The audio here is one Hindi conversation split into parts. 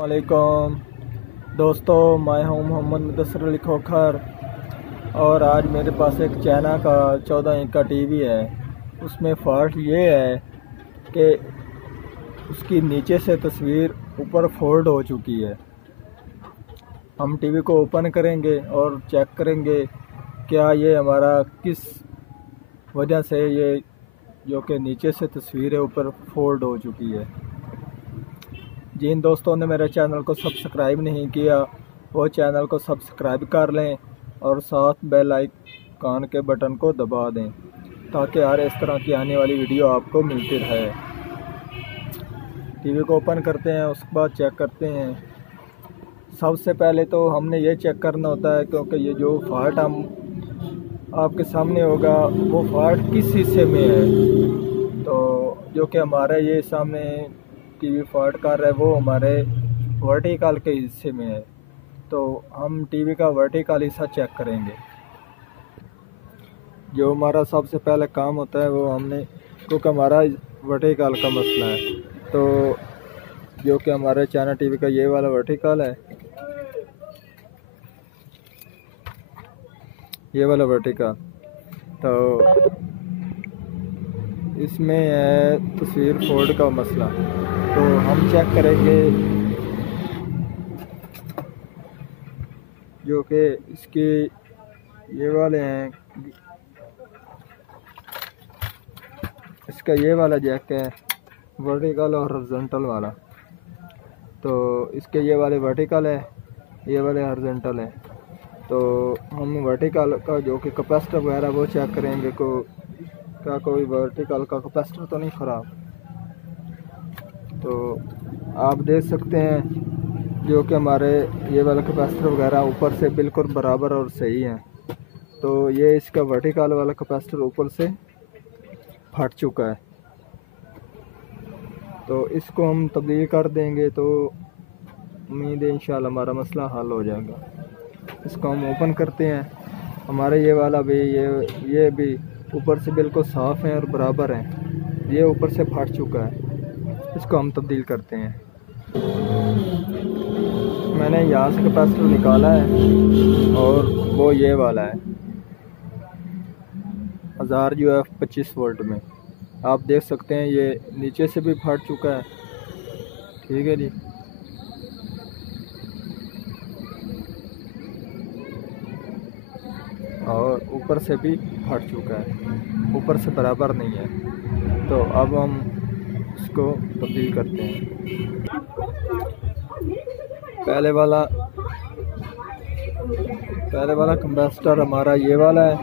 वालेकुम दोस्तों, मैं हूं मोहम्मद मुदस्सिर अली खोखर और आज मेरे पास एक चाइना का 14 इंच का टीवी है। उसमें फ़ॉल्ट ये है कि उसकी नीचे से तस्वीर ऊपर फोल्ड हो चुकी है। हम टीवी को ओपन करेंगे और चेक करेंगे क्या ये हमारा किस वजह से ये जो कि नीचे से तस्वीर है ऊपर फोल्ड हो चुकी है। जिन दोस्तों ने मेरे चैनल को सब्सक्राइब नहीं किया वो चैनल को सब्सक्राइब कर लें और साथ बेल आइकन के बटन को दबा दें ताकि हर इस तरह की आने वाली वीडियो आपको मिलती रहे। टीवी को ओपन करते हैं, उसके बाद चेक करते हैं। सबसे पहले तो हमने ये चेक करना होता है क्योंकि ये जो फॉल्ट हम आपके सामने होगा वो फॉल्ट किस हिस्से में है। तो जो कि हमारे ये सामने टीवी फॉल्ट कर रहा है वो हमारे वर्टिकल के हिस्से में है। तो हम टीवी का वर्टिकल हिस्सा चेक करेंगे। जो हमारा सबसे पहले काम होता है वो हमने, क्योंकि हमारा वर्टिकल का मसला है, तो जो कि हमारे चाइना टीवी का ये वाला वर्टिकल है, ये वाला वर्टिकल, तो इसमें है तस्वीर फोल्ड का मसला। तो हम चेक करेंगे जो कि इसके ये वाले हैं, इसका ये वाला जैक है वर्टिकल और हॉरिजॉन्टल वाला। तो इसके ये वाले वर्टिकल है, ये वाले हॉरिजॉन्टल है। तो हम वर्टिकल का जो कि कैपेसिटर वगैरह वो चेक करेंगे को क्या कोई वर्टिकल का कैपेसिटर तो नहीं ख़राब। तो आप देख सकते हैं जो कि हमारे ये वाला कैपेसिटर वगैरह ऊपर से बिल्कुल बराबर और सही है। तो ये इसका वर्टिकल वाला कैपेसिटर ऊपर से फट चुका है, तो इसको हम तब्दील कर देंगे। तो उम्मीद है इंशाल्लाह हमारा मसला हल हो जाएगा। इसको हम ओपन करते हैं। हमारे ये वाला भी ये भी ऊपर से बिल्कुल साफ़ है और बराबर है, ये ऊपर से फट चुका है। इसको हम तब्दील करते हैं। मैंने यहाँ से कैपेसिटर निकाला है और वो ये वाला है 1000 UF 25 वोल्ट में। आप देख सकते हैं ये नीचे से भी फट चुका है। ठीक है जी, और ऊपर से भी फट चुका है, ऊपर से बराबर नहीं है। तो अब हम इसको तब्दील करते हैं। पहले वाला कैपेसिटर हमारा ये वाला है,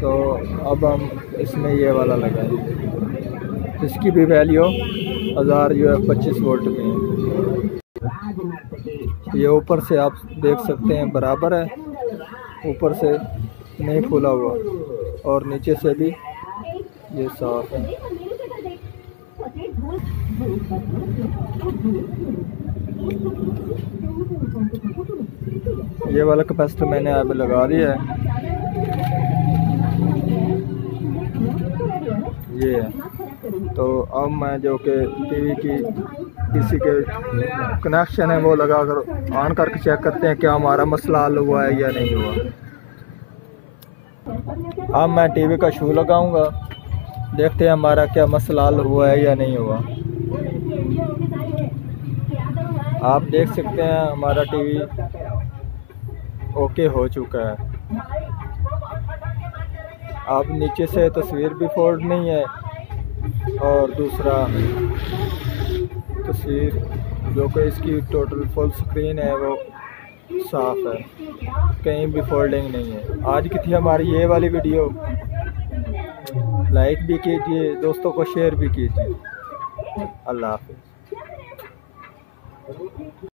तो अब हम इसमें ये वाला लगाएं। इसकी भी वैल्यू 1000 UF 25 वोल्ट में है। ये ऊपर से आप देख सकते हैं बराबर है, ऊपर से नहीं खुला हुआ और नीचे से भी ये साफ है। ये वाला कैपेसिटर मैंने अब लगा दिया है, ये है। तो अब मैं जो कि टीवी की किसी के कनेक्शन है वो लगा कर ऑन करके चेक करते हैं क्या हमारा मसला हल हुआ है या नहीं हुआ। अब मैं टीवी का शू लगाऊंगा, देखते हैं हमारा क्या मसला हल हुआ है या नहीं हुआ। आप देख सकते हैं हमारा टीवी ओके हो चुका है। अब नीचे से तस्वीर भी फोल्ड नहीं है और दूसरा तस्वीर जो कि इसकी टोटल फुल स्क्रीन है वो साफ़ है, कहीं भी फोल्डिंग नहीं है। आज की थी हमारी ये वाली वीडियो। लाइक भी कीजिए, दोस्तों को शेयर भी कीजिए। अल्लाह हाफ़िज़।